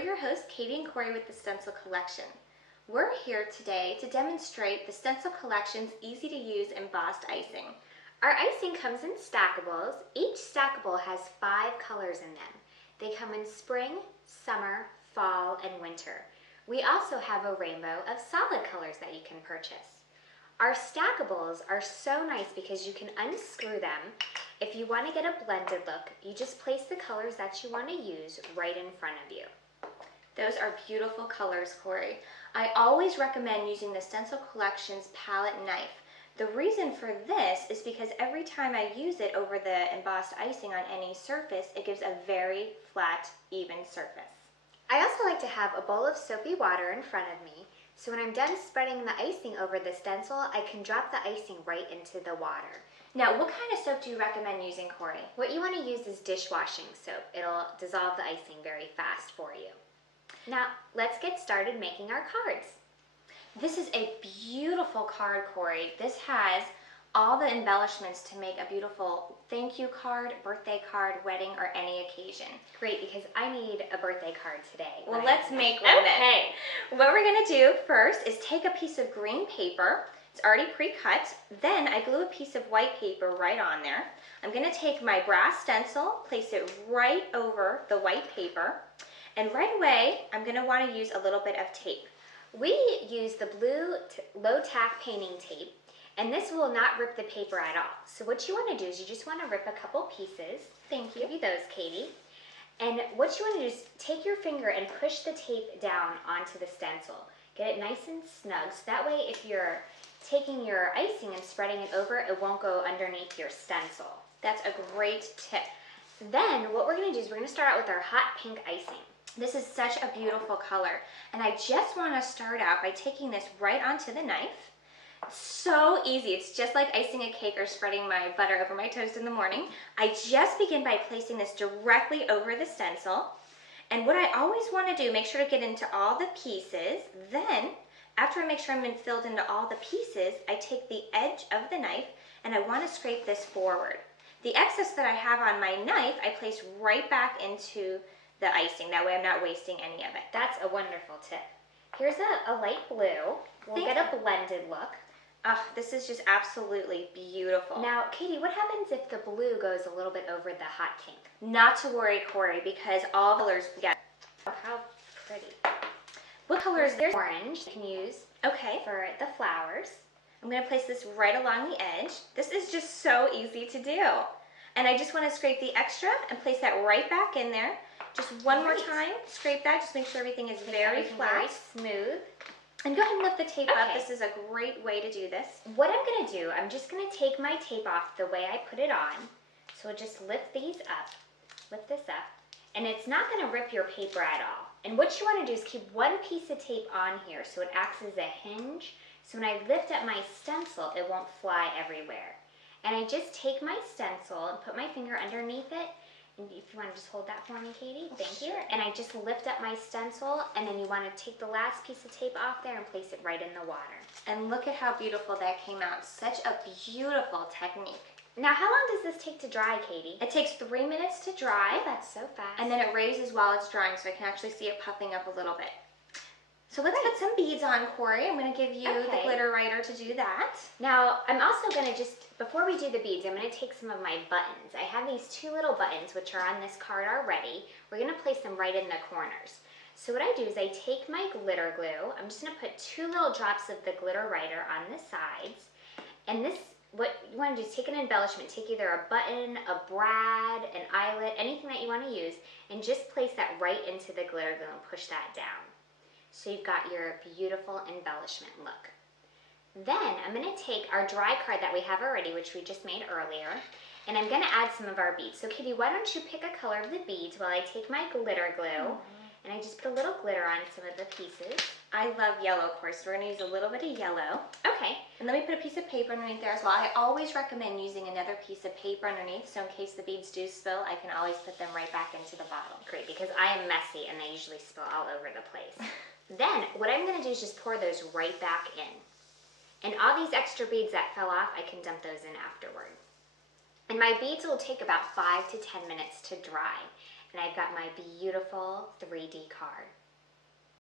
We're your hosts, Katie and Corey with the Stencil Collection. We're here today to demonstrate the Stencil Collection's easy-to-use embossed icing. Our icing comes in stackables. Each stackable has 5 colors in them. They come in spring, summer, fall, and winter. We also have a rainbow of solid colors that you can purchase. Our stackables are so nice because you can unscrew them. If you want to get a blended look, you just place the colors that you want to use right in front of you. Those are beautiful colors, Corey. I always recommend using the Stencil Collection's palette knife. The reason for this is because every time I use it over the embossed icing on any surface, it gives a very flat, even surface. I also like to have a bowl of soapy water in front of me, so when I'm done spreading the icing over the stencil, I can drop the icing right into the water. Now, what kind of soap do you recommend using, Corey? What you want to use is dishwashing soap. It'll dissolve the icing very fast for you. Now, let's get started making our cards. This is a beautiful card, Corey. This has all the embellishments to make a beautiful thank you card, birthday card, wedding, or any occasion. Great, because I need a birthday card today. Well, let's make one then. What we're gonna do first is take a piece of green paper. It's already pre-cut. Then I glue a piece of white paper right on there. I'm gonna take my brass stencil, place it right over the white paper, and right away, I'm gonna wanna use a little bit of tape. We use the blue low tack painting tape, and this will not rip the paper at all. So what you want to do is you just want to rip a couple pieces. Thank you. Give you those, Katie. And what you want to do is take your finger and push the tape down onto the stencil. Get it nice and snug, so that way if you're taking your icing and spreading it over, it won't go underneath your stencil. That's a great tip. Then what we're going to do is we're going to start out with our hot pink icing. This is such a beautiful color, and I just want to start out by taking this right onto the knife. It's so easy. It's just like icing a cake or spreading my butter over my toast in the morning. I just begin by placing this directly over the stencil, and what I always want to do, make sure to get into all the pieces. Then, after I make sure I'm filled into all the pieces, I take the edge of the knife and I want to scrape this forward. The excess that I have on my knife, I place right back into the icing. That way I'm not wasting any of it. That's a wonderful tip. Here's a light blue. We'll get a blended look. Oh, this is just absolutely beautiful. Now, Katie, what happens if the blue goes a little bit over the hot pink? Not to worry, Corey, because all colors get. Oh, how pretty. What color is there? Orange you can use for the flowers. I'm going to place this right along the edge. This is just so easy to do. And I just want to scrape the extra and place that right back in there. Just one more time, scrape that, just make sure everything is very flat. Very smooth. And go ahead and lift the tape up. This is a great way to do this. What I'm going to do, I'm just going to take my tape off the way I put it on. So just lift these up, lift this up, and it's not going to rip your paper at all. And what you want to do is keep one piece of tape on here so it acts as a hinge. So when I lift up my stencil, it won't fly everywhere. And I just take my stencil and put my finger underneath it. And if you want to just hold that for me, Katie, thank you. And I just lift up my stencil, and then you want to take the last piece of tape off there and place it right in the water. And look at how beautiful that came out. Such a beautiful technique. Now, how long does this take to dry, Katie? It takes 3 minutes to dry. Oh, that's so fast. And then it raises while it's drying, so I can actually see it puffing up a little bit. So let's put some beads on, Corey. I'm going to give you the glitter writer to do that. Now, I'm also going to before we do the beads, I'm going to take some of my buttons. I have these 2 little buttons, which are on this card already. We're going to place them right in the corners. So what I do is I take my glitter glue. I'm just going to put 2 little drops of the glitter writer on the sides. And this, what you want to do is take an embellishment. Take either a button, a brad, an eyelet, anything that you want to use, and just place that right into the glitter glue and push that down. So you've got your beautiful embellishment look. Then I'm going to take our dry card that we have already, which we just made earlier, and I'm going to add some of our beads. So Kitty, why don't you pick a color of the beads while I take my glitter glue, and I just put a little glitter on some of the pieces. I love yellow, of course, so we're going to use a little bit of yellow. Okay. And let me put a piece of paper underneath there as well. I always recommend using another piece of paper underneath, so in case the beads do spill, I can always put them right back into the bottle. Great, because I am messy and they usually spill all over the place. Then, what I'm going to do is just pour those right back in. And all these extra beads that fell off, I can dump those in afterward. And my beads will take about 5 to 10 minutes to dry. and I've got my beautiful 3D card.